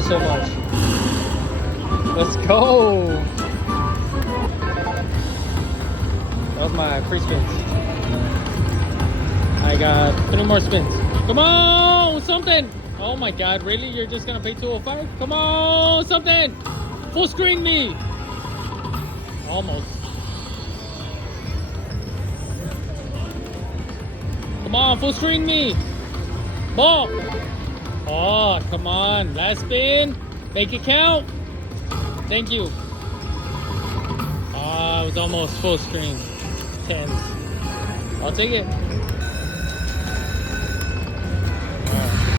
spinning so much. Let's go. That was my free spins. I got 3 more spins. Come on, something. Oh my God, really? You're just gonna pay 205? Come on, something. Full screen me. Almost. Come on, full screen me. Ball. Oh, come on. Last spin. Make it count. Thank you. Oh, it was almost full screen. 10s. I'll take it.